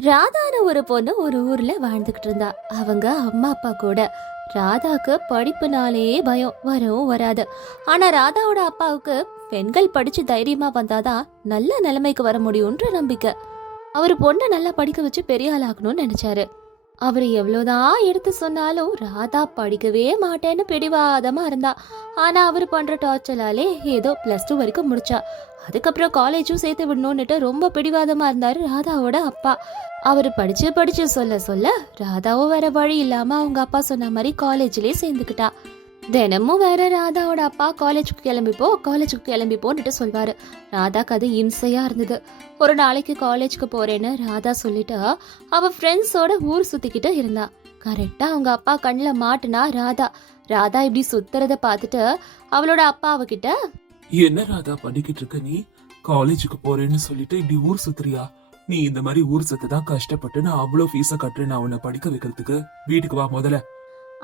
ராதான ஒரு பொண்ணு ஒரு ஊர்ல வாழ்ந்துகிட்டு இருந்தா. அவங்க அம்மா அப்பா கூட. ராதாக்கு படிப்புனாலே பயம் வரவும் வராது. ஆனா ராதாவோட அப்பாவுக்கு பெண்கள் படிச்சு தைரியமா வந்தாதான் நல்ல நிலைமைக்கு வர முடியும்ன்ற நம்பிக்கை. அவர் பொண்ணை நல்லா படிக்க வச்சு பெரிய ஆளாகணும்னு நினைச்சாரு. அவர் எவ்வளோதான் எடுத்து சொன்னாலும் ராதா படிக்கவே மாட்டேன்னு பிடிவாதமா இருந்தா. ஆனா அவர் பண்ற டார்ச்சலாலே ஏதோ பிளஸ் டூ வரைக்கும் முடிச்சா. அதுக்கப்புறம் காலேஜும் சேர்த்து விடணும்னுட்டு ரொம்ப பிடிவாதமா இருந்தாரு ராதாவோட அப்பா. அவர் படிச்சு படிச்சு சொல்ல சொல்ல ராதாவும் வேற வழி இல்லாம அவங்க அப்பா சொன்ன மாதிரி காலேஜ்லயே சேர்ந்துக்கிட்டா. தினமும் வேற ராதாவோட அப்பா காலேஜுக்கு கிளம்பிப்போ காலேஜுக்கு கிளம்பி போன்னுட்டு சொல்வாரு. ராதாக்கு அது இம்சையா இருந்தது. ஒரு நாளைக்கு காலேஜுக்கு போறேன்னு ராதா சொல்லிட்டா அவ ஃப்ரெண்ட்ஸோட ஊர் சுத்திக்கிட்டு இருந்தா. கரெக்டா அவங்க அப்பா கண்ணில் மாட்டுனா ராதா. ராதா இப்படி சுத்துறத பார்த்துட்டு அவளோட அப்பா அவகிட்ட என்ன ராதா பண்ணிக்கிட்டு இருக்க நீ? காலேஜுக்கு போறேன்னு சொல்லிட்டு இப்படி ஊர் சுத்துறியா? நீ இந்த மாதிரி ஊர் சுத்த தான் கஷ்டப்பட்டு நான் அவ்வளவு ஃபீஸை கட்டுறேன் நான் உன்னை படிக்க வைக்கிறதுக்கு. வீட்டுக்கு வா முதல்ல.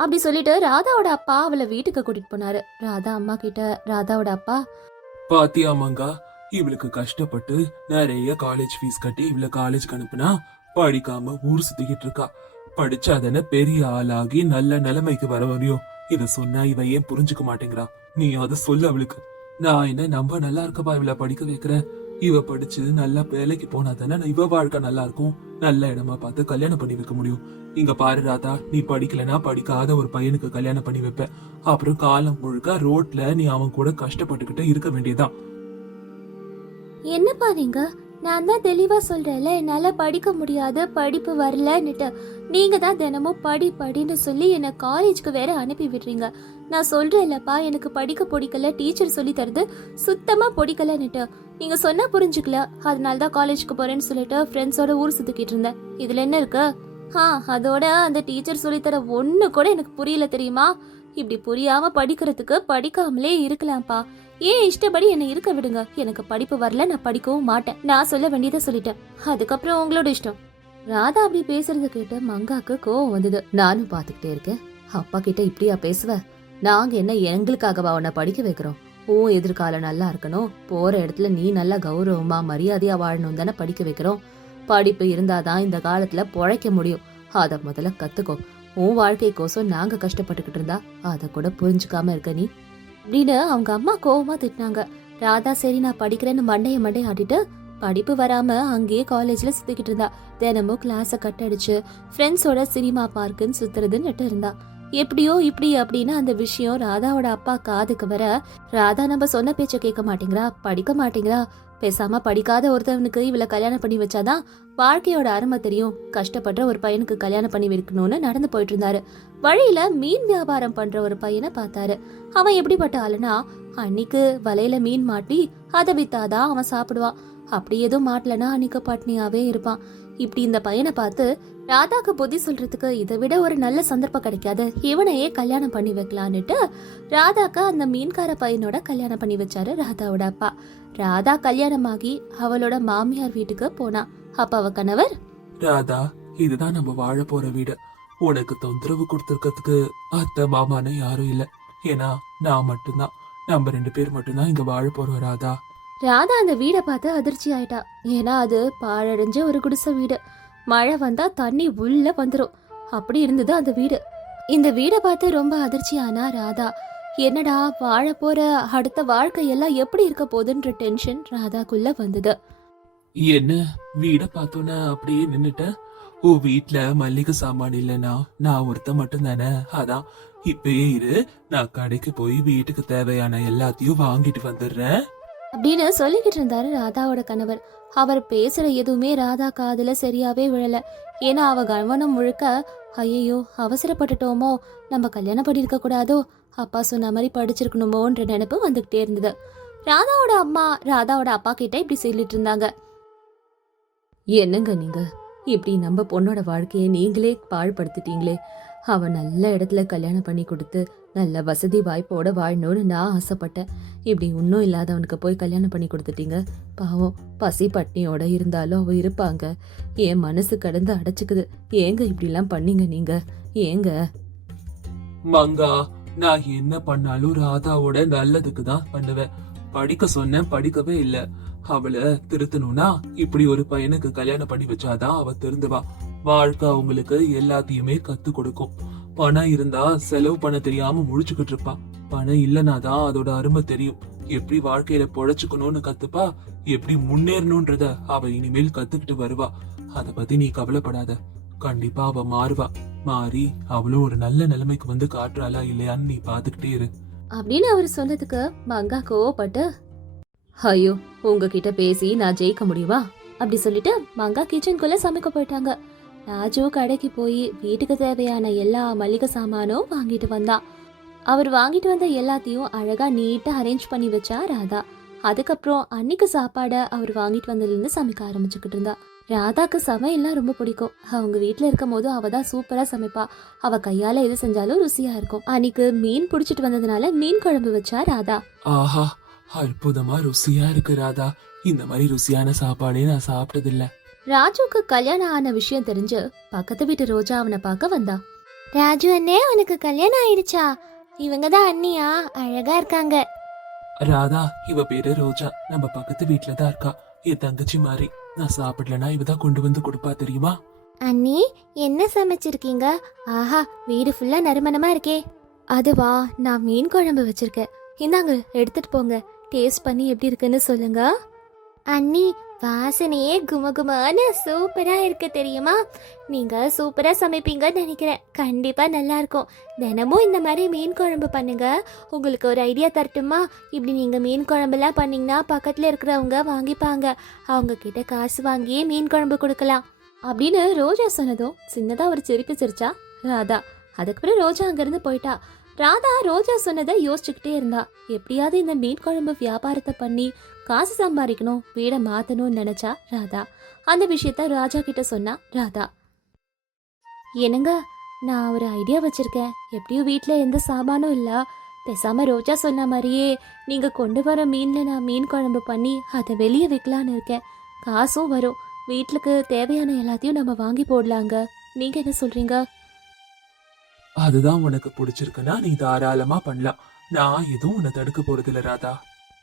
அப்படி சொல்லிட்டு ராதாவோட அப்பா அவளை வீட்டுக்கு கூட்டிட்டு போனாரு. ராதா அம்மா கிட்ட ராதாவோட அப்பா பாத்தியா மங்கா இவளுக்கு கஷ்டப்பட்டு நிறைய காலேஜ் ஃபீஸ் கட்டி இவளை காலேஜ்க்கு அனுப்புனா படிக்காம ஊர் சுத்திக்கிட்டு இருக்கா. படிச்சாதானே பெரிய ஆளாகி நல்ல நிலைமைக்கு வர முடியும். இத சொன்னா இவ ஏன் புரிஞ்சுக்க மாட்டேங்கிறா? நீ அதை சொல்லு அவளுக்கு. நான் என்ன நம்ம நல்லா இருக்கப்பா இவளை படிக்க வைக்கிறேன்? இவ படிச்சு நல்லா வேலைக்கு போனா தானே இவ வாழ்க்கை நல்லா இருக்கும். நல்ல இடமா பார்த்து கல்யாணம் பண்ணி வைக்க முடியும். இங்க பாரு ராதா நீ படிக்கலனா படிக்காத ஒரு பையனுக்கு கல்யாணம் பண்ணி வைப்ப அப்புறம் காலம் முழுக்க ரோட்ல நீ அவன் கூட கஷ்டப்பட்டுகிட்ட இருக்க வேண்டியதான் என்ன பாருங்க நான் தான் தெளிவாக சொல்கிறேன்ல என்னால் படிக்க முடியாது படிப்பு வரலன்னுட்டு. நீங்கள் தான் தினமும் படி படின்னு சொல்லி என்னை காலேஜ்க்கு வேற அனுப்பி விடுறீங்க. நான் சொல்கிறேன்லப்பா எனக்கு படிக்க பிடிக்கல டீச்சர் சொல்லி தருது சுத்தமாக பிடிக்கலன்னுட்டு. நீங்கள் சொன்னால் புரிஞ்சுக்கல. அதனால தான் காலேஜ்க்கு போகிறேன்னு சொல்லிட்டு ஃப்ரெண்ட்ஸோட ஊர் சுத்திக்கிட்டு இருந்தேன். இதில் என்ன இருக்கு? ஆ அதோட அந்த டீச்சர் சொல்லித்தர தர கூட எனக்கு புரியல தெரியுமா? இப்படி புரியாம படிக்கிறதுக்கு படிக்காமலே இருக்கலாம்ப்பா. ஏன் இஷ்டப்படி என்னை இருக்க விடுங்க? எனக்கு படிப்பு வரல நான் படிக்கவும் மாட்டேன். நான் சொல்ல வேண்டியதை சொல்லிட்டேன். அதுக்கப்புறம் உங்களோட இஷ்டம். ராதா அப்படி பேசுறத கேட்டு மங்காக்கு கோவம் வந்தது. நானும் பாத்துக்கிட்டே இருக்கேன். அப்பா கிட்ட இப்படியா பேசுவ? நாங்க என்ன எங்களுக்காகவா உன்னை படிக்க வைக்கிறோம்? உன் எதிர்காலம் நல்லா இருக்கணும். போற இடத்துல நீ நல்லா கௌரவமா மரியாதையா வாழணும் தானே படிக்க வைக்கிறோம். படிப்பு இருந்தாதான் இந்த காலத்துல பொழைக்க முடியும். அத முதல்ல கத்துக்கோ. உன் வாழ்க்கைக்கோசம் நாங்க கஷ்டப்பட்டுக்கிட்டு இருந்தா அதை கூட புரிஞ்சுக்காம இருக்க நீ. அப்படின்னு அவங்க அம்மா கோவமா திட்டினாங்க. ராதா சரி நான் படிக்கிறேன்னு மண்டைய மண்டைய ஆட்டிட்டு படிப்பு வராம அங்கேயே காலேஜ்ல சுத்திக்கிட்டு இருந்தா. தினமும் கிளாஸ கட் அடிச்சு ஃப்ரெண்ட்ஸோட சினிமா பார்க்குன்னு சுத்துறதுன்னுட்டு இருந்தா. எப்படியோ இப்படி அப்படின்னு அந்த விஷயம் ராதாவோட அப்பா காதுக்கு வர ராதா நம்ம சொன்ன பேச்ச கேட்க மாட்டேங்கிறா படிக்க மாட்டேங்கிறா பேசாம படிக்காத ஒருத்தவனுக்கு இவளை கல்யாணம் பண்ணி வச்சாதான் வாழ்க்கையோட அருமை தெரியும். கஷ்டப்படுற ஒரு பையனுக்கு கல்யாணம் பண்ணி வைக்கணும்னு நடந்து போயிட்டு இருந்தாரு. வழியில மீன் வியாபாரம் பண்ற ஒரு பையனை பார்த்தாரு. அவன் எப்படிப்பட்ட ஆளுனா அன்னைக்கு வலையில மீன் மாட்டி அதை வித்தாதான் அவன் சாப்பிடுவான். அப்படி எதுவும் மாட்டலனா அன்னைக்கு பட்னியாவே இருப்பான். இப்படி இந்த பையனை பார்த்து ராதாக்கு புத்தி சொல்றதுக்கு இதை விட ஒரு நல்ல சந்தர்ப்பம் கிடைக்காது. இவனையே கல்யாணம் பண்ணி வைக்கலான்னுட்டு ராதாக்கு அந்த மீன்கார பையனோட கல்யாணம் பண்ணி வச்சாரு ராதாவோட அப்பா. ராதா கல்யாணமாகி அவளோட மாமியார் வீட்டுக்கு போனா. அப்ப அவ கணவர்? ராதா இதுதான் நம்ம வாழ போற வீடு. உனக்கு தொந்தரவு கொடுத்துருக்கிறதுக்கு அத்தை மாமான்னு யாரும் இல்ல. ஏன்னா நான் மட்டும்தான். நம்ம ரெண்டு பேர் மட்டும்தான் இங்க வாழ போறோம் ராதா. ராதா அந்த வீடை பார்த்து அதிர்ச்சி ஆயிட்டா. ஏன்னா அது பாழடைஞ்ச ஒரு குடிசை வீடு. மழை வந்தா தண்ணி உள்ள வந்துடும் அப்படி இருந்தது அந்த வீடு. இந்த வீடை பார்த்து ரொம்ப அதிர்ச்சியானா ராதா. என்னடா வாழ போற அடுத்த வாழ்க்கை எல்லாம் எப்படி இருக்க போகுதுன்ற டென்ஷன் ராதாக்குள்ள வந்தது. என்ன வீட பார்த்தோன்னே அப்படியே நின்னுட்ட? ஓ வீட்ல மல்லிகை சாமான் இல்லனா நான் ஒருத்த மட்டும் தானே அதான் இப்பயே இரு. நான் கடைக்கு போய் வீட்டுக்கு தேவையான எல்லாத்தையும் வாங்கிட்டு வந்துடுறேன். அப்படின்னு சொல்லிக்கிட்டு இருந்தாரு ராதாவோட கணவர். அவர் பேசுற எதுவுமே ராதா காதுல சரியாவே விழல. ஏன்னா அவ கவனம் முழுக்க ஐயையோ அவசரப்பட்டுட்டோமோ? நம்ம கல்யாணம் பண்ணிருக்க கூடாதோ? அப்பா சொன்ன மாதிரி படிச்சிருக்கணுமோன்ற நினைப்பு வந்துகிட்டே இருந்தது. ராதாவோட அம்மா ராதாவோட அப்பா கிட்ட இப்படி சொல்லிட்டு இருந்தாங்க. என்னங்க நீங்க? இப்படி நம்ம பொண்ணோட வாழ்க்கையை நீங்களே பாழ்படுத்திட்டீங்களே. அவ நல்ல இடத்துல கல்யாணம் பண்ணி கொடுத்து நல்ல வசதி வாய்ப்போட வாழணும்னு நான் ஆசைப்பட்டேன். இப்படி இன்னும் இல்லாதவனுக்கு போய் கல்யாணம் பண்ணி கொடுத்துட்டீங்க. பாவம் பசி பட்னியோட இருந்தாலும் அவ இருப்பாங்க. என் மனசு கடந்து அடைச்சுக்குது. ஏங்க இப்படிலாம் பண்ணீங்க நீங்க? ஏங்க? மங்கா நான் என்ன பண்ணாலும் ராதாவோட நல்லதுக்கு தான் பண்ணுவேன். படிக்க சொன்னேன் படிக்கவே இல்ல. அவளை திருத்தணும்னா இப்படி ஒரு பையனுக்கு கல்யாணம் பண்ணி வச்சாதான் அவ திருந்துவா. வாழ்க்கை அவங்களுக்கு எல்லாத்தையுமே கத்து கொடுக்கும். பணம் இருந்தா செலவு பண்ண தெரியாம முழிச்சுக்கிட்டு இருப்பா. பணம் இல்லனாதான் அதோட அருமை தெரியும். எப்படி வாழ்க்கையில பொழைச்சுக்கணும்னு கத்துப்பா? எப்படி முன்னேறணும்ன்றத அவ இனிமேல் கத்துக்கிட்டு வருவா. அத பத்தி நீ கவலைப்படாத. கண்டிப்பா அவ மாறுவா. மாறி அவளும் ஒரு நல்ல நிலைமைக்கு வந்து காட்டுறாளா இல்லையான்னு நீ பாத்துக்கிட்டே இரு. அப்படின்னு அவர் சொன்னதுக்கு மங்கா கோவப்பட்டு ஐயோ உங்ககிட்ட பேசி நான் ஜெயிக்க முடியுமா? அப்படி சொல்லிட்டு மங்கா கிச்சனுக்குள்ள சமைக்க போயிட்டாங்க. ராஜு கடைக்கு போய் வீட்டுக்கு தேவையான எல்லா மளிகை சாமானும் வாங்கிட்டு வந்தான் அவர் வாங்கிட்டு வந்த எல்லாத்தையும் அழகா நீட்டா அரேஞ்ச் பண்ணி வச்சா ராதா. அதுக்கப்புறம் அன்னைக்கு சாப்பாடை அவர் வாங்கிட்டு வந்ததுலேருந்து சமைக்க ஆரம்பிச்சுக்கிட்டு இருந்தா. ராதாக்கு சமையல்லாம் ரொம்ப பிடிக்கும். அவங்க வீட்டில் இருக்கும் போது அவள் தான் சூப்பராக சமைப்பா. அவள் கையால் எது செஞ்சாலும் ருசியாக இருக்கும். அன்னைக்கு மீன் பிடிச்சிட்டு வந்ததுனால மீன் குழம்பு வச்சா ராதா. ஆஹா அற்புதமா ருசியா இருக்கு ராதா. இந்த மாதிரி ருசியான சாப்பாடே நான் சாப்பிட்டதில்ல. ராஜுக்கு கல்யாணம் ஆன விஷயம் தெரிஞ்சு பக்கத்து வீட்டு ரோஜா அவனை பார்க்க வந்தா. ராஜு அண்ணே உனக்கு கல்யாணம் ஆயிடுச்சா? இவங்க தான் அண்ணியா? அழகா இருக்காங்க. ராதா இவ பேரு ரோஜா. நம்ம பக்கத்து வீட்ல தான் இருக்கா. என் தங்கச்சி மாதிரி. நான் சாப்பிடலனா இவ தான் கொண்டு வந்து கொடுப்பா தெரியுமா? அண்ணி என்ன சமைச்சிருக்கீங்க? ஆஹா வீடு ஃபுல்லா நறுமணமா இருக்கே. அதுவா நான் மீன் குழம்பு வச்சிருக்கேன். இந்தாங்க எடுத்துட்டு போங்க. டேஸ்ட் பண்ணி எப்படி இருக்குன்னு சொல்லுங்க. அண்ணி வாசனையே குமகுமான சூப்பராக இருக்கு தெரியுமா? நீங்கள் சூப்பராக சமைப்பீங்கன்னு நினைக்கிறேன். கண்டிப்பாக நல்லா இருக்கும். தினமும் இந்த மாதிரி மீன் குழம்பு பண்ணுங்கள் உங்களுக்கு ஒரு ஐடியா தரட்டுமா? இப்படி நீங்கள் மீன் குழம்புலாம் பண்ணிங்கன்னா பக்கத்தில் இருக்கிறவங்க வாங்கிப்பாங்க. அவங்கக்கிட்ட காசு வாங்கியே மீன் குழம்பு கொடுக்கலாம். அப்படின்னு ரோஜா சொன்னதும் சின்னதாக ஒரு சிரிப்பு சிரிச்சா ராதா. அதுக்கப்புறம் ரோஜா அங்கேருந்து போயிட்டா. ராதா ரோஜா சொன்னதை யோசிச்சுக்கிட்டே இருந்தா. எப்படியாவது இந்த மீன் குழம்பு வியாபாரத்தை பண்ணி காசு சம்பாதிக்கணும் வீடை மாத்தணும்னு நினைச்சா ராதா. அந்த விஷயத்த ராஜா கிட்ட சொன்னா ராதா. என்னங்க நான் ஒரு ஐடியா வச்சிருக்கேன். எப்படியும் வீட்டில் எந்த சாமானும் இல்லை. பேசாம ரோஜா சொன்ன மாதிரியே நீங்க கொண்டு வர மீன்ல நான் மீன் குழம்பு பண்ணி அதை வெளியே விற்கலான்னு இருக்கேன். காசும் வரும். வீட்டுக்கு தேவையான எல்லாத்தையும் நம்ம வாங்கி போடலாங்க. நீங்க என்ன சொல்றீங்க? அதுதான் உனக்கு பிடிச்சிருக்குன்னா நீ தாராளமா பண்ணலாம். நான் எதுவும் உன்னை தடுக்க போறது இல்ல ராதா.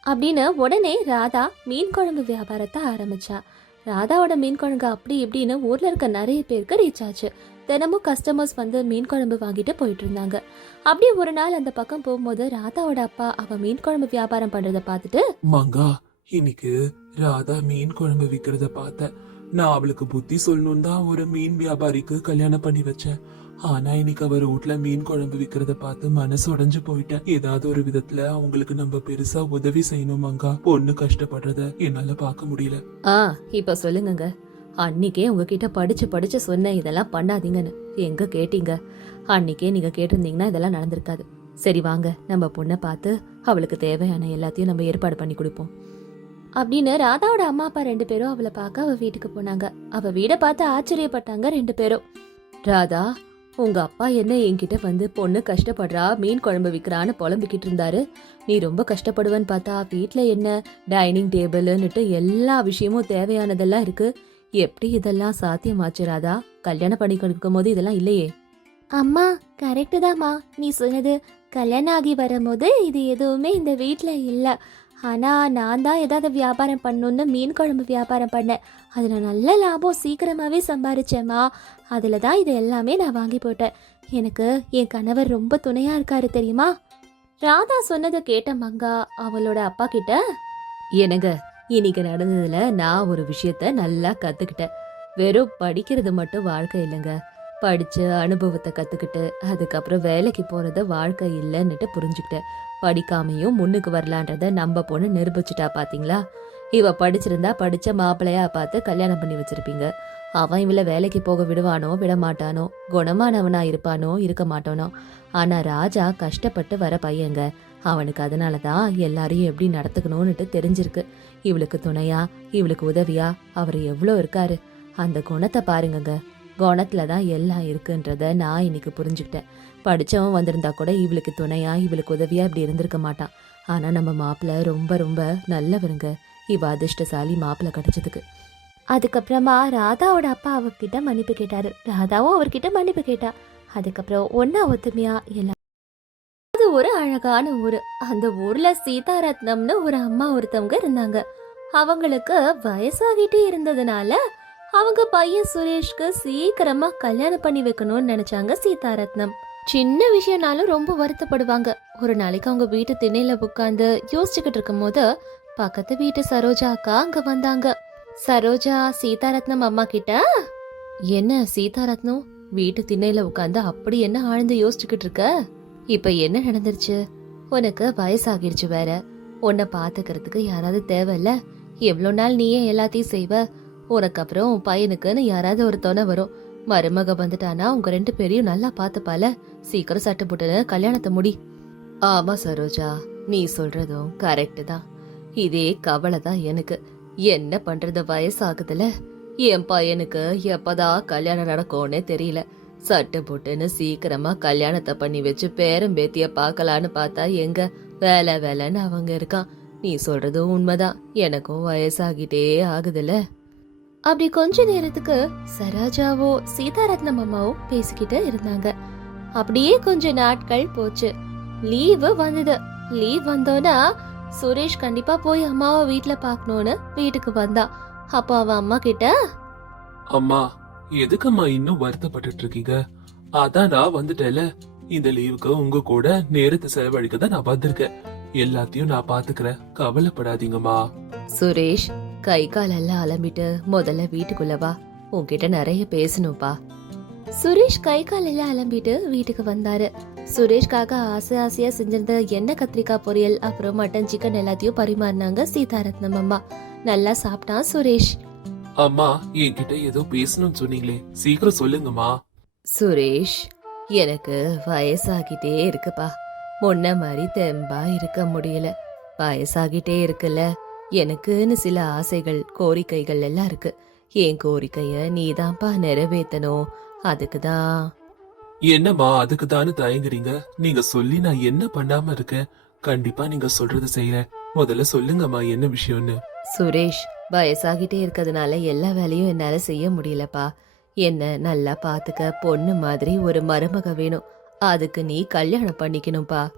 அப்படின்னு உடனே ராதா மீன் குழம்பு வியாபாரத்தை ஆரம்பிச்சா. ராதாவோட மீன் குழம்பு அப்படி இப்படின்னு ஊர்ல இருக்க நிறைய பேருக்கு ரீச் ஆச்சு. தினமும் கஸ்டமர்ஸ் வந்து மீன் குழம்பு வாங்கிட்டு போயிட்டு இருந்தாங்க. அப்படி ஒரு நாள் அந்த பக்கம் போகும்போது ராதாவோட அப்பா அவ மீன் குழம்பு வியாபாரம் பண்றத பார்த்துட்டு மங்கா இன்னைக்கு ராதா மீன் குழம்பு விக்கிறத பார்த்தேன் நான் அவளுக்கு புத்தி சொல்லணும் தான் ஒரு மீன் வியாபாரிக்கு கல்யாணம் பண்ணி வச்சேன். ஆனா இன்னைக்கு அவர் வீட்ல மீன் குழம்பு விக்கிறத பார்த்து மனசு உடஞ்சு போயிட்டேன் ஏதாவது ஒரு விதத்துல அவங்களுக்கு நம்ம பெருசா உதவி செய்யணும் மங்கா. பொண்ணு கஷ்டப்படுறத என்னால பார்க்க முடியல. ஆ இப்ப சொல்லுங்கங்க. அன்னைக்கே உங்ககிட்ட படிச்சு படிச்சு சொன்னேன். இதெல்லாம் பண்ணாதீங்கன்னு. எங்க கேட்டீங்க? அன்னைக்கே நீங்க கேட்டிருந்தீங்கன்னா இதெல்லாம் நடந்திருக்காது. சரி வாங்க. நம்ம பொண்ணை பார்த்து அவளுக்கு தேவையான எல்லாத்தையும் நம்ம ஏற்பாடு பண்ணி கொடுப்போம். அப்படின்னு ராதாவோட அம்மா அப்பா ரெண்டு பேரும் அவளை பார்க்க அவ வீட்டுக்கு போனாங்க. அவ வீடை பார்த்து ஆச்சரியப்பட்டாங்க ரெண்டு பேரும். ராதா உங்க அப்பா என்ன என்கிட்ட வந்து பொண்ணு கஷ்டப்படுறா மீன் குழம்பு விற்கிறான்னு புலம்பிக்கிட்டு இருந்தாரு. நீ ரொம்ப கஷ்டப்படுவேன்னு பார்த்தா வீட்டில் என்ன டைனிங் டேபிள்னுட்டு எல்லா விஷயமும் தேவையானதெல்லாம் இருக்கு. எப்படி இதெல்லாம் சாத்தியமாச்சு ராதா? கல்யாணம் பண்ணி கொடுக்கும் போது இதெல்லாம் இல்லையே. அம்மா கரெக்டு தாம்மா. நீ சொன்னது கல்யாணம் ஆகி வரும்போது இது எதுவுமே இந்த வீட்டில் இல்லை. ஆனால் நான் தான் ஏதாவது வியாபாரம் பண்ணணுன்னு மீன் குழம்பு வியாபாரம் பண்ணேன். அதில் நல்ல லாபம் சீக்கிரமாகவே சம்பாரிச்சேம்மா. அதில் தான் இது எல்லாமே நான் வாங்கி போட்டேன். எனக்கு என் கணவர் ரொம்ப துணையாக இருக்காரு தெரியுமா? ராதா சொன்னதை கேட்ட மங்கா அவளோட அப்பா கிட்ட எனக்கு இன்னைக்கு நடந்ததுல நான் ஒரு விஷயத்த நல்லா கத்துக்கிட்டேன். வெறும் படிக்கிறது மட்டும் வாழ்க்கை இல்லைங்க. படித்து அனுபவத்தை கற்றுக்கிட்டு அதுக்கப்புறம் வேலைக்கு போகிறது வாழ்க்கை இல்லைன்னுட்டு புரிஞ்சுக்கிட்டேன். படிக்காமையும் முன்னுக்கு வரலான்றத நம்ம பொண்ணு நிரூபிச்சிட்டா பார்த்தீங்களா இவ படிச்சிருந்தா படித்த மாப்பிள்ளையா பார்த்து கல்யாணம் பண்ணி வச்சிருப்பீங்க. அவன் இவளை வேலைக்கு போக விடுவானோ விடமாட்டானோ குணமானவனா இருப்பானோ இருக்க மாட்டானோ. ஆனா ராஜா கஷ்டப்பட்டு வர பையங்க. அவனுக்கு அதனால தான் எல்லாரையும் எப்படி நடத்துக்கணும்னுட்டு தெரிஞ்சிருக்கு. இவளுக்கு துணையா இவளுக்கு உதவியா அவர் எவ்வளோ இருக்காரு. அந்த குணத்தை பாருங்கங்க. குணத்தில் தான் எல்லாம் இருக்குன்றத நான் இன்னைக்கு புரிஞ்சுக்கிட்டேன். படித்தவன் வந்திருந்தா கூட இவளுக்கு துணையாக இவளுக்கு உதவியாக இப்படி இருந்திருக்க மாட்டான். ஆனால் நம்ம மாப்பிள்ள ரொம்ப ரொம்ப நல்லவருங்க. இவ அதிர்ஷ்டசாலி மாப்பிள்ள கிடச்சதுக்கு. அதுக்கப்புறமா ராதாவோட அப்பா அவர்கிட்ட மன்னிப்பு கேட்டாரு. ராதாவும் அவர்கிட்ட மன்னிப்பு கேட்டா. அதுக்கப்புறம் ஒன்னா ஒத்துமையா எல்லாம். அது ஒரு அழகான ஊரு. அந்த ஊர்ல சீதாரத்னம்னு ஒரு அம்மா ஒருத்தவங்க இருந்தாங்க. அவங்களுக்கு வயசாகிட்டே இருந்ததுனால அவங்க பையன் சுரேஷ்க்கு சீக்கிரமா கல்யாணம் பண்ணி வைக்கணும்னு நினைச்சாங்க சீதாரத்னம். சின்ன விஷயம்னாலும் ரொம்ப வருத்தப்படுவாங்க. ஒரு நாளைக்கு அவங்க வீட்டு திண்ணையில உட்காந்து யோசிச்சுக்கிட்டு இருக்கும்போது பக்கத்து வீட்டு சரோஜா அக்கா அங்க வந்தாங்க. சரோஜா சீதாரத்னம் அம்மா கிட்ட என்ன சீதாரத்னம்? வீட்டு திண்ணையில உட்காந்து அப்படி என்ன ஆழ்ந்து யோசிச்சுக்கிட்டு இருக்க? இப்ப என்ன நடந்துருச்சு? உனக்கு வயசாகிடுச்சு வேற. உன்னை பாத்துக்கிறதுக்கு யாராவது தேவையில்ல. எவ்வளோ நாள் நீயே எல்லாத்தையும் செய்வ. உனக்கு அப்புறம் உன் பையனுக்குன்னு யாராவது ஒரு துணை வரும். மருமக வந்துட்டானா உங்க ரெண்டு பேரையும் நல்லா பார்த்துப்பால. சீக்கிரம் சட்டை போட்டுன்னு கல்யாணத்தை முடி. ஆமா சரோஜா நீ சொல்றதும் கரெக்டு தான். இதே கவலை தான் எனக்கு. என்ன பண்றது வயசாகுதுல? என் பையனுக்கு எப்பதான் கல்யாணம் நடக்கும்னே தெரியல. சட்டை போட்டுன்னு சீக்கிரமா கல்யாணத்தை பண்ணி வச்சு பேரம் பேத்திய பார்க்கலான்னு பார்த்தா எங்க? வேலை வேலைன்னு அவங்க இருக்கான். நீ சொல்றதும் உண்மைதான். எனக்கும் வயசாகிட்டே ஆகுதுல்ல அப்படி கொஞ்ச நேரத்துக்கு சரோஜாவோ சீதாரத்னம் அம்மாவும் பேசிக்கிட்டு இருந்தாங்க. அப்படியே கொஞ்ச நாட்கள் போச்சு. லீவு வந்தது. லீவ் வந்தோன்னா சுரேஷ் கண்டிப்பா போய் அம்மாவை வீட்ல பார்க்கணும்னு வீட்டுக்கு வந்தா. அப்போ அவன் அம்மா கிட்ட அம்மா எதுக்கம்மா இன்னும் வருத்தப்பட்டுட்டு இருக்கீங்க? அதான் நான் வந்துட்டேல இந்த லீவுக்கு உங்க கூட நேரத்தை செலவழிக்க தான் நான் வந்திருக்கேன். எல்லாத்தையும் நான் பாத்துக்கிறேன். கவலைப்படாதீங்கம்மா. சுரேஷ் கை காலெல்லாம் அலம்பிட்டு முதல்ல வீட்டுக்குள்ள வா. உன்கிட்ட நிறைய பேசணும்ப்பா சுரேஷ் கை காலெல்லாம் அலம்பிட்டு வீட்டுக்கு வந்தாரு. சுரேஷ்காக ஆசை ஆசையா செஞ்சிருந்த எண்ணெய் கத்திரிக்காய் பொரியல் அப்புறம் மட்டன் சிக்கன் எல்லாத்தையும் பரிமாறினாங்க சீதாரத்னம் அம்மா. நல்லா சாப்பிட்டான் சுரேஷ். அம்மா என்கிட்ட ஏதோ பேசணும்னு சொன்னீங்களே. சீக்கிரம் சொல்லுங்கம்மா. சுரேஷ் எனக்கு வயசாகிட்டே இருக்குப்பா. முன்ன மாதிரி தெம்பா இருக்க முடியல. வயசாகிட்டே இருக்குல்ல. எனக்குன்னு சில ஆசைகள் கோரிக்கைகள் எல்லாம் இருக்கு. என் கோரிக்கைய நீதான்ப்பா நிறைவேத்தணும். அதுக்கு தான் என்னம்மா அதுக்கு தானே தயங்குறீங்க? நீங்க சொல்லி நான் என்ன பண்ணாம இருக்கேன்? கண்டிப்பா நீங்க சொல்றத செய்யறேன் முதல்ல சொல்லுங்கம்மா என்ன விஷயம்னு. சுரேஷ் வயசாகிட்டே இருக்கிறதுனால எல்லா வேலையும் என்னால செய்ய முடியலப்பா. என்ன நல்லா பாத்துக்க பொண்ணு மாதிரி ஒரு மருமக வேணும். அதுக்கு நீ கல்யாணம் பண்ணிக்கணும்ப்பா.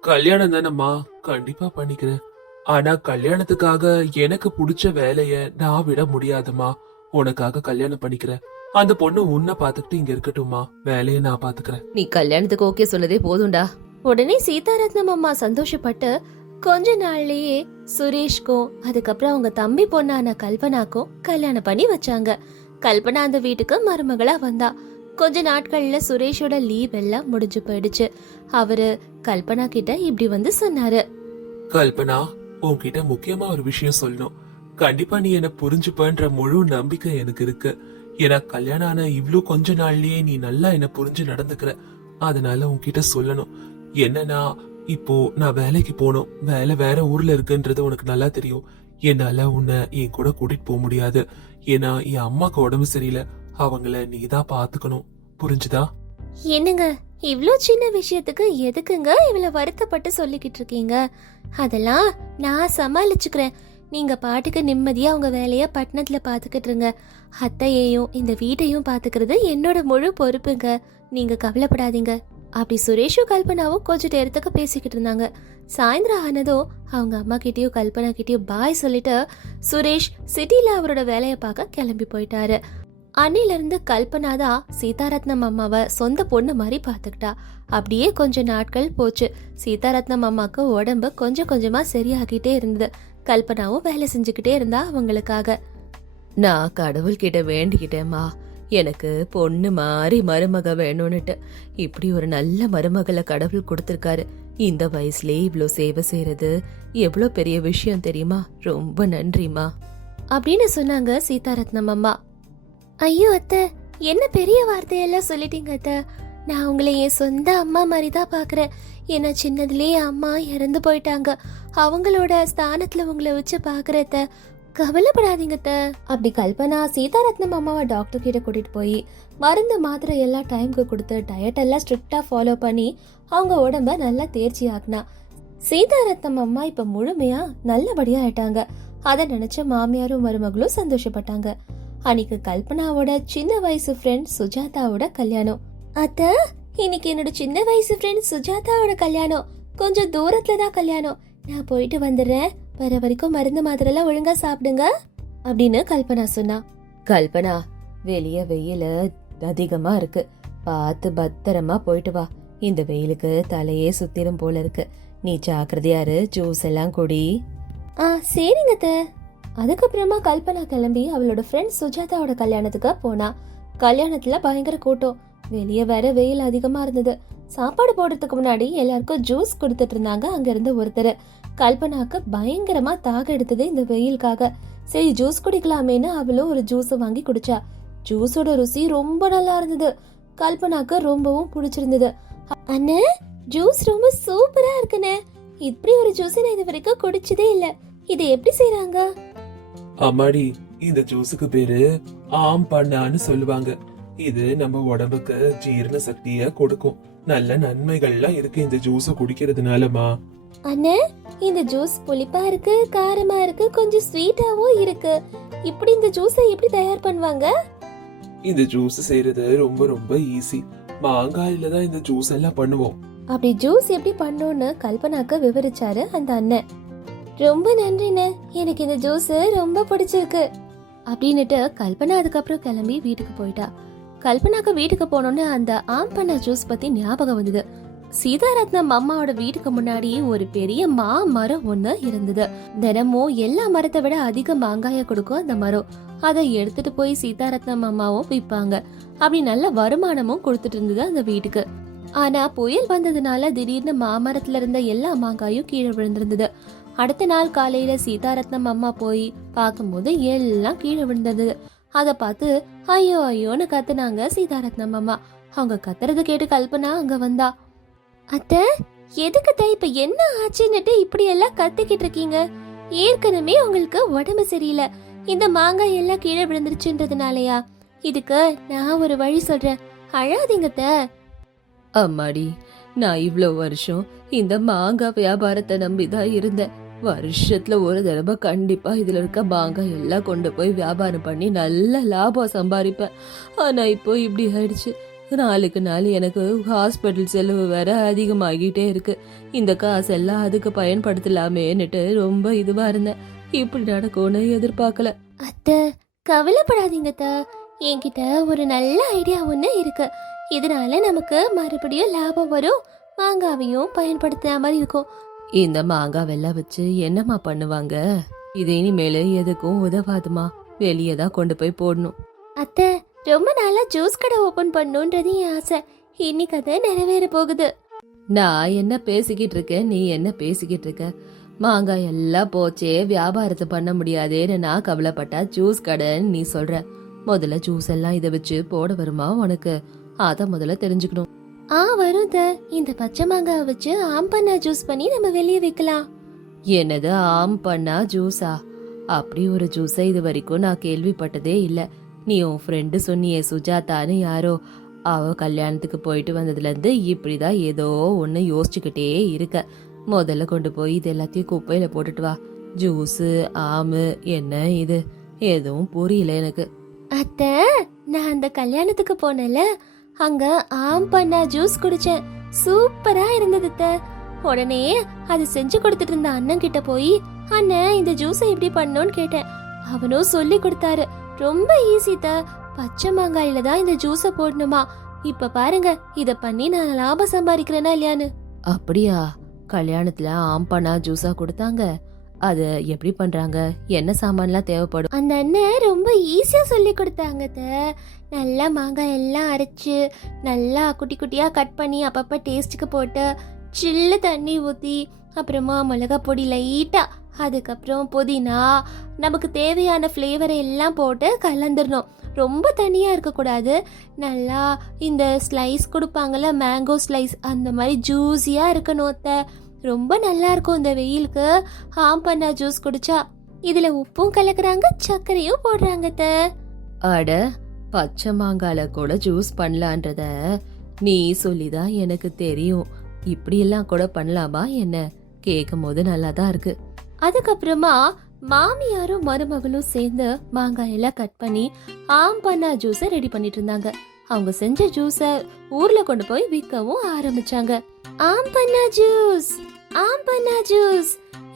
கல்யாணம் தானம்மா? கண்டிப்பா பண்ணிக்கிறேன். ஆனா கல்யாணத்துக்காக எனக்கு பிடிச்ச வேலைய நான் விட முடியாதும்மா உனக்காக கல்யாணம் பண்ணிக்கிறேன் அந்த பொண்ணு உன்னை பாத்துக்கிட்டு இங்க இருக்கட்டும்மா. வேலைய நான் பாத்துக்கிறேன் நீ கல்யாணத்துக்கு ஓகே சொன்னதே போதும்டா. உடனே சீதாரத்னம் அம்மா சந்தோஷப்பட்டு கொஞ்ச நாள்லயே சுரேஷ்க்கும் அதுக்கப்புறம் அவங்க தம்பி பொண்ணான கல்பனாக்கும் கல்யாணம் பண்ணி வச்சாங்க. கல்பனா அந்த வீட்டுக்கு மருமகளா வந்தா. கொஞ்ச நாட்கள்ல சுரேஷோட லீவ் எல்லாம் முடிஞ்சு போயிடுச்சு. அவரு கல்பனா கிட்ட இப்படி வந்து சொன்னாரு. கல்பனா உன்கிட்ட முக்கியமா ஒரு விஷயம் சொல்லணும். கண்டிப்பா நீ என்ன புரிஞ்சுப்பன்ற முழு நம்பிக்கை எனக்கு இருக்கு. ஏன்னா கல்யாணம் ஆன இவ்வளோ கொஞ்ச நாள்லயே நீ நல்லா என்ன புரிஞ்சு நடந்துக்கிற. அதனால உன்கிட்ட சொல்லணும். என்னன்னா இப்போ நான் வேலைக்கு போகணும். வேலை வேற ஊர்ல இருக்குன்றது உனக்கு நல்லா தெரியும். என்னால உன்னை என் கூட கூட்டிட்டு போக முடியாது. ஏன்னா என் அம்மாக்கு உடம்பு சரியில்லை. அவங்கள நீ தான் பாத்துக்கணும். புரிஞ்சுதா? என்னங்க? இவ்வளோ சின்ன விஷயத்துக்கு எதுக்குங்க இவ்வளோ வருத்தப்பட்டு சொல்லிக்கிட்டு இருக்கீங்க? அதெல்லாம் நான் சமாளிச்சுக்கிறேன். நீங்கள் பாட்டுக்கு நிம்மதியாக உங்கள் வேலையை பட்டணத்தில் பாத்துக்கிட்டு இருங்க. அத்தையையும் இந்த வீட்டையும் பார்த்துக்கிறது என்னோட முழு பொறுப்புங்க. நீங்கள் கவலைப்படாதீங்க. அப்படி சுரேஷும் கல்பனாவும் கொஞ்ச நேரத்துக்கு பேசிக்கிட்டு இருந்தாங்க. சாயந்தரம் ஆனதும் அவங்க அம்மா கிட்டேயும் கல்பனா கிட்டேயும் பாய் சொல்லிட்டு சுரேஷ் சிட்டியில் அவரோட வேலையை பார்க்க கிளம்பி போயிட்டாரு. அன்னில இருந்து கல்பனா தான் சீதாரத்னம் அம்மாவை சொந்த பொண்ணு மாதிரி பார்த்துக்கிட்டா. அப்படியே கொஞ்ச நாட்கள் போச்சு. சீதாரத்னம் அம்மாக்கு உடம்பு கொஞ்சம் கொஞ்சமா சரியாகிட்டே இருந்தது. கல்பனாவும் வேலை செஞ்சுக்கிட்டே இருந்தா அவங்களுக்காக. நான் கடவுள்கிட்ட வேண்டிக்கிட்டேம்மா. எனக்கு பொண்ணு மாதிரி மருமக வேணும்னுட்டு. இப்படி ஒரு நல்ல மருமகளை கடவுள் கொடுத்துருக்காரு. இந்த வயசுலயே இவ்ளோ சேவை செய்யறது எவ்வளோ பெரிய விஷயம் தெரியுமா? ரொம்ப நன்றிம்மா. அப்படின்னு சொன்னாங்க சீதாரத்னம் அம்மா. ஐயோ அத்தை என்ன பெரிய வார்த்தையெல்லாம் சொல்லிட்டீங்க அத்தை? நான் உங்களை என் சொந்த அம்மா மாதிரி தான் பார்க்குறேன் ஏன்னா சின்னதுலேயே அம்மா இறந்து போயிட்டாங்க. அவங்களோட ஸ்தானத்தில் உங்களை வச்சு பார்க்குறத கவலைப்படாதீங்க அப்படி கல்பனா சீதாரத்னம் அம்மாவை டாக்டர் கிட்ட கூட்டிட்டு போய் மருந்து மாத்திரை எல்லாம் டைம்க்கு கொடுத்து டயட் எல்லாம் ஸ்ட்ரிக்டா ஃபாலோ பண்ணி அவங்க உடம்ப நல்லா தேர்ச்சி ஆக்குனா. சீதாரத்னம் அம்மா இப்ப முழுமையா நல்லபடியா ஆயிட்டாங்க. அதை நினைச்ச மாமியாரும் மருமகளும் சந்தோஷப்பட்டாங்க. அன்னைக்கு கல்பனாவோட சின்ன வயசு ஃப்ரெண்ட் சுஜாதாவோட கல்யாணம். அத்த இன்னைக்கு என்னோட சின்ன வயசு ஃப்ரெண்ட் சுஜாதாவோட கல்யாணம். கொஞ்சம் தூரத்துல தான் கல்யாணம். நான் போயிட்டு வந்துடுறேன். வர வரைக்கும் மருந்து மாத்திரெல்லாம் ஒழுங்கா சாப்பிடுங்க அப்படின்னு கல்பனா சொன்னா. கல்பனா வெளிய வெயில் அதிகமா இருக்கு. பார்த்து பத்திரமா போயிட்டு வா. இந்த வெயிலுக்கு தலையே சுத்திரும் போல இருக்கு. நீ ஜாக்கிரதையாரு ஜூஸ் எல்லாம் குடி. ஆ சரிங்கத்த அதுக்கப்புறமா கல்பனா கிளம்பி அவளோட ஃப்ரெண்ட் சுஜாதாவோட கல்யாணத்துக்கு போனா. கல்யாணத்துல பயங்கர கூட்டம். வெளியே வேற வெயில் அதிகமா இருந்தது. சாப்பாடு போடுறதுக்கு முன்னாடி எல்லாருக்கும் ஜூஸ் கொடுத்துட்டு இருந்தாங்க அங்க இருந்த ஒருத்தர். கல்பனாக்கு பயங்கரமா தாக எடுத்தது இந்த வெயிலுக்காக. சரி ஜூஸ் குடிக்கலாமேன்னு அவளும் ஒரு ஜூஸ் வாங்கி குடிச்சா. ஜூஸோட ருசி ரொம்ப நல்லா இருந்தது. கல்பனாக்கு ரொம்பவும் பிடிச்சிருந்தது. அண்ணே ஜூஸ் ரொம்ப சூப்பரா இருக்குண்ணே. இப்படி ஒரு ஜூஸ் நான் இது வரைக்கும் குடிச்சதே இல்ல. இது எப்படி செய்யறாங்க அம்மாடி இந்த ஜூஸுக்கு பேரு ஆம் பண்ணான்னு சொல்லுவாங்க. இது நம்ம உடம்புக்கு ஜீரண சக்திய கொடுக்கும். நல்ல நன்மைகள்லாம் இருக்கு இந்த ஜூஸ குடிக்கிறதுனாலமா அண்ணே இந்த ஜூஸ் புளிப்பா இருக்கு காரமா இருக்கு கொஞ்சம் ஸ்வீட்டாவும் இருக்கு. இப்படி இந்த ஜூஸை எப்படி தயார் பண்ணுவாங்க? இந்த ஜூஸ் செய்யறது ரொம்ப ரொம்ப ஈஸி. மாங்காயில தான் இந்த ஜூஸ் எல்லாம் பண்ணுவோம். அப்படி ஜூஸ் எப்படி பண்ணோன்னு கல்பனாக்கு விவரிச்சாரு அந்த அண்ணன். ரொம்ப நன்றிண்ணே. எனக்கு இந்த ஜூஸ் ரொம்ப பிடிச்சிருக்கு. அப்படின்னுட்டு கல்பனா அதுக்கப்புறம் கிளம்பி வீட்டுக்கு போயிட்டா. கல்பனாக்கு வீட்டுக்கு போனோன்னு அந்த ஆம்பண்ணா ஜூஸ் பத்தி ஞாபகம் வந்தது. சீதாரத்னம் அம்மாவோட வீட்டுக்கு முன்னாடி ஒரு பெரிய மா மரம் ஒண்ணு இருந்தது. தினமும் எல்லா மரத்தை விட அதிக மாங்காய கொடுக்கும் அந்த மரம். அதை எடுத்துட்டு போய் சீதாரத்னம் அம்மாவும் விற்பாங்க அப்படி நல்ல வருமானமும் கொடுத்துட்டு இருந்தது அந்த வீட்டுக்கு. ஆனா புயல் வந்ததுனால திடீர்னு மாமரத்துல இருந்த எல்லா மாங்காயும் கீழே விழுந்திருந்தது. அடுத்த நாள் காலையில சீதாரத்னம் அம்மா போய் பார்க்கும்போது எல்லாம் கீழே விழுந்தது. அதை பார்த்து ஐயோ ஐயோன்னு கத்துனாங்க சீதாரத்னம் அம்மா. அவங்க கத்துறது கேட்டு கல்பனா அங்க வந்தா. அத்த எதுக்கு இப்ப என்ன ஆச்சுன்னுட்டு இப்படி எல்லாம் கத்திக்கிட்டு இருக்கீங்க? ஏற்கனவே உங்களுக்கு உடம்பு சரியில்லை. இந்த மாங்காய் எல்லாம் கீழே விழுந்துருச்சுன்றதுனாலயா? இதுக்கு நான் ஒரு வழி சொல்றேன். அழாதீங்கத்த அம்மாடி நான் இவ்வளோ வருஷம் இந்த மாங்காய் வியாபாரத்தை நம்பி தான் இருந்தேன். வருஷத்தில் ஒரு தடவை கண்டிப்பாக இதில் இருக்க மாங்காய் எல்லாம் கொண்டு போய் வியாபாரம் பண்ணி நல்ல லாபம் சம்பாதிப்பேன் ஆனால் இப்போ இப்படி ஆயிடுச்சு. நாளுக்கு நாள் எனக்கு ஹாஸ்பிட்டல் செலவு வேற அதிகமாகிட்டே இருக்கு. இந்த காசெல்லாம் அதுக்கு பயன்படுத்தலாமேன்னுட்டு ரொம்ப இதுவாக இருந்தேன். இப்படி நடக்கும்னு எதிர்பார்க்கல. அத்தை கவலைப்படாதீங்க அத்தை. என்கிட்ட ஒரு நல்ல ஐடியா ஒன்று இருக்கு. இதனால நமக்கு மறுபடியும் லாபம் வரும். மாங்காவையும் பயன்படுத்துற மாதிரி இருக்கும். இந்த மாங்காய் வெள்ளம் வச்சு என்னம்மா பண்ணுவாங்க? இது இனிமேல எதுக்கும் உதவாதுமா. வெளியே தான் கொண்டு போய் போடணும். அத்தை ரொம்ப நாளா ஜூஸ் கடை ஓபன் பண்ணுன்றது என் ஆசை. இன்னைக்கு அது நிறைவேற போகுது. நான் என்ன பேசிக்கிட்டு இருக்கேன் நீ என்ன பேசிக்கிட்டு இருக்க? மாங்காய் எல்லாம் போச்சே வியாபாரத்தை பண்ண முடியாதேன்னு நான் கவலைப்பட்டா ஜூஸ் கடைன்னு நீ சொல்ற. முதல்ல ஜூஸ் எல்லாம் இதை வச்சு போட வருமா உனக்கு? அத முதல்ல தெரிஞ்சுக்கணும். ஆ வரும் அத்தை. இந்த பச்சை மாங்காவை வச்சு ஆம்பண்ணா ஜூஸ் பண்ணி நம்ம வெளியே வைக்கலாம். என்னது ஆம் பண்ணா ஜூஸா அப்படி ஒரு ஜூஸை இது வரைக்கும் நான் கேள்விப்பட்டதே இல்ல. நீ உன் ஃப்ரெண்டு சொன்னியே சுஜாதான்னு யாரோ. அவ கல்யாணத்துக்கு போயிட்டு வந்ததுல இருந்து இப்படிதான் ஏதோ ஒன்னு யோசிச்சுக்கிட்டே இருக்க. முதல்ல கொண்டு போய் இது எல்லாத்தையும் குப்பையில போட்டுட்டு வா. ஜூஸு ஆமு என்ன இது? எதுவும் புரியல எனக்கு. அத்தை நான் அந்த கல்யாணத்துக்கு போனேன்ல. அங்க ஆம்பண்ணா ஜூஸ் குடிச்சேன். சூப்பரா இருந்தது உடனே அது செஞ்சு கொடுத்துட்டு இருந்த அண்ணன் கிட்ட போய் அண்ணன் இந்த ஜூஸை எப்படி பண்ணோன்னு கேட்டேன். அவனும் சொல்லி கொடுத்தாரு. ரொம்ப ஈஸி த பச்சை மாங்காயில தான் இந்த ஜூஸை போடணுமா. இப்ப பாருங்க இத பண்ணி நான் லாபம் சம்பாதிக்கிறேனா இல்லையான்னு. அப்படியா? கல்யாணத்துல ஆம்பனா ஜூஸா கொடுத்தாங்க. அது எப்படி பண்றாங்க? என்ன சாமான்லாம் தேவைப்படும்? அந்த அண்ணன் ரொம்ப ஈஸியா சொல்லி கொடுத்தாங்க நல்லா மாங்காய் எல்லாம் அரைச்சு நல்லா குட்டி குட்டியா கட் பண்ணி அப்பப்ப டேஸ்ட்டுக்கு போட்டு சில்லு தண்ணி ஊத்தி அப்புறமா மிளகா பொடி லைட்டா அதுக்கப்புறம் புதினா நமக்கு தேவையான ஃப்ளேவரை எல்லாம் போட்டு கலந்துடணும். ரொம்ப தனியாக இருக்கக்கூடாது. நல்லா இந்த ஸ்லைஸ் கொடுப்பாங்கள்ல மேங்கோ ஸ்லைஸ் அந்த மாதிரி ஜூஸியாக இருக்கணும் அத்தை. ரொம்ப நல்லா இருக்கும் இந்த வெயிலுக்கு. ஆம் பண்ணா ஜூஸ் குடிச்சா இதுல உப்பும் கலக்குறாங்க சர்க்கரையும் போடுறாங்க. அட பச்சை மாங்கால கூட ஜூஸ் பண்ணலான்றத நீ சொல்லிதான் எனக்கு தெரியும். இப்படியெல்லாம் கூட பண்ணலாமா என்ன? கேட்கும் போது நல்லா தான் இருக்கு. அதுக்கப்புறமா மாமியாரும் மருமகளும் சேர்ந்து மாங்காய் எல்லாம் கட் பண்ணி ஆம் பண்ணா ஜூஸை ரெடி பண்ணிட்டு இருந்தாங்க. அவங்க செஞ்ச ஜூஸை ஊர்ல கொண்டு போய் விற்கவும் ஆரம்பிச்சாங்க. ஆம் பண்ணா ஜூஸ்! ஆம் பண்ணா ஜூஸ்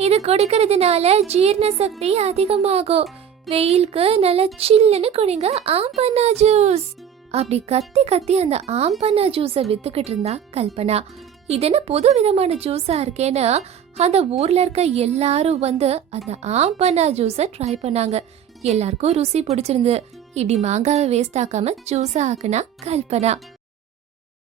இது குடிக்கிறதுனால ஜீரண சக்தி அதிகமாகும். வெயிலுக்கு நல்லா சில்லுன்னு குடிங்க ஆம்பண்ணா ஜூஸ் அப்படி கத்தி கத்தி அந்த ஆம்பண்ணா ஜூஸை வித்துக்கிட்டு இருந்தா கல்பனா. இது என்ன புது விதமான ஜூஸா இருக்கேன்னு அந்த ஊர்ல இருக்க எல்லாரும் வந்து அந்த ஆம்பண்ணா ஜூஸை ட்ரை பண்ணாங்க. எல்லாருக்கும் ருசி பிடிச்சிருந்து. இப்படி மாங்காவை வேஸ்ட் ஆக்காம ஜூஸா ஆக்குனா கல்பனா.